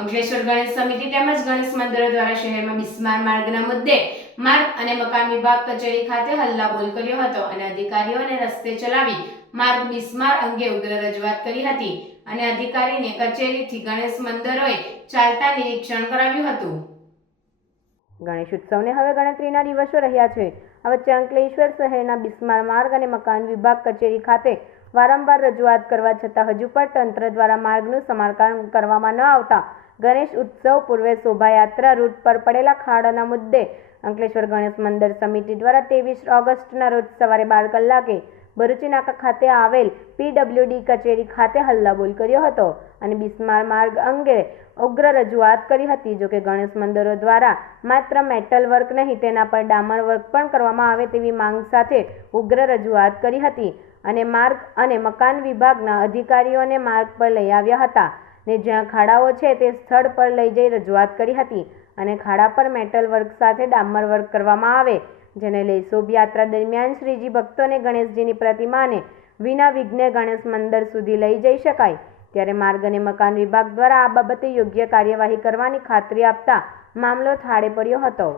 અંકલેશ્વર ગણેશ સમિતિ તેમજ ગણેશ મંદિરો દ્વારા શહેરમાં બિસ્માર માર્ગના મુદ્દે માર્ગ અને મકાન વિભાગ કચેરી ખાતે હલ્લાબોલ કર્યો હતો અને અધિકારીઓને રસ્તે ચલાવી માર્ગ બિસ્માર અંગે ઉગ્ર રજૂઆત કરી હતી અને અધિકારીને કચેરીથી ગણેશ મંદિરોએ ચાલતા નિરીક્ષણ કરાવ્યું હતું. ગણેશ ઉત્સવને હવે ગણતરીના દિવસો રહ્યા છે. આ વચ્ચે અંકલેશ્વર શહેરના બિસ્માર માર્ગ અને મકાન વિભાગ કચેરી ખાતે વારંવાર રજૂઆત કરવા છતાં હજુ પણ તંત્ર દ્વારા માર્ગનું સમારકામ કરવામાં ન આવતા ગણેશ ઉત્સવ પૂર્વે શોભાયાત્રા રૂટ પર પડેલા ખાડાના મુદ્દે અંકલેશ્વર ગણેશ મંદિર સમિતિ દ્વારા ત્રેવીસ ઓગસ્ટના રોજ સવારે બાર કલાકે ભરૂચી નાકા ખાતે આવેલ પીડબ્લ્યુડી કચેરી ખાતે હલ્લાબોલ કર્યો હતો અને બિસ્માર માર્ગ અંગે ઉગ્ર રજૂઆત કરી હતી. જોકે ગણેશ મંદિરો દ્વારા માત્ર મેટલ વર્ક નહીં, તેના પર ડામર વર્ક પણ કરવામાં આવે તેવી માંગ સાથે ઉગ્ર રજૂઆત કરી હતી. અને માર્ગ અને મકાન વિભાગના અધિકારીઓને માર્ગ પર લઈ આવ્યા હતા ને જ્યાં ખાડાઓ છે તે સ્થળ પર લઈ જઈ રજૂઆત કરી હતી અને ખાડા પર મેટલ વર્ક સાથે ડામર વર્ક કરવામાં આવે, જેને લઈ શોભયાત્રા દરમિયાન શ્રીજી ભક્તોને ગણેશજીની પ્રતિમાને વિના વિઘ્ને ગણેશ મંદિર સુધી લઈ જઈ શકાય. ત્યારે માર્ગ અને મકાન વિભાગ દ્વારા આ બાબતે યોગ્ય કાર્યવાહી કરવાની ખાતરી આપતા મામલો થાળે પડ્યો હતો.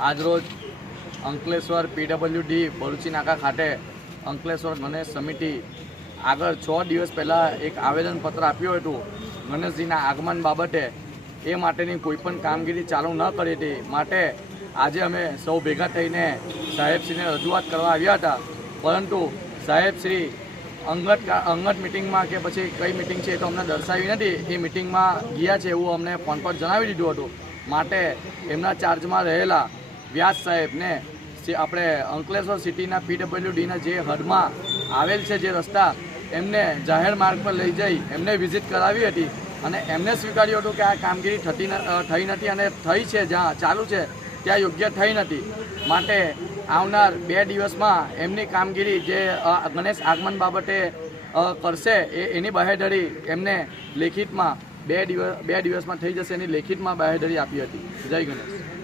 આજરોજ અંકલેશ્વર પીડબ્લ્યુડી ભરૂચી નાકા ખાતે અંકલેશ્વર ગણેશ સમિતિ આગળ છ દિવસ પહેલાં એક આવેદનપત્ર આપ્યું હતું ગણેશજીના આગમન બાબતે. એ માટેની કોઈ પણ કામગીરી ચાલુ ન કરી હતી. માટે આજે અમે સૌ ભેગા થઈને સાહેબશ્રીને રજૂઆત કરવા આવ્યા હતા. પરંતુ સાહેબશ્રી અંગત અંગત મિટિંગમાં કે પછી કઈ મિટિંગ છે એ તો અમને દર્શાવી નથી. એ મિટિંગમાં ગયા છે એવું અમને ફોન પર જણાવી દીધું હતું. માટે એમના ચાર્જમાં રહેલા વ્યાસ સાહેબને આપણે અંકલેશ્વર સિટીના પીડબ્લ્યુડીના જે હદમાં આવેલ છે જે રસ્તા, એમને જાહેર માર્ગ પર લઈ જઈ એમને વિઝિટ કરાવી હતી અને એમને સ્વીકાર્યું હતું કે આ કામગીરી થતી થઈ નથી અને થઈ છે, જ્યાં ચાલુ છે, ત્યાં યોગ્ય થઈ નથી. માટે આવનાર બે દિવસમાં એમની કામગીરી જે ગણેશ આગમન બાબતે કરશે એ, એની બાહેધરી એમને લેખિતમાં બે દિવસ, બે દિવસમાં થઈ જશે એની લેખિતમાં બાહેધરી આપી હતી. જય ગણેશ.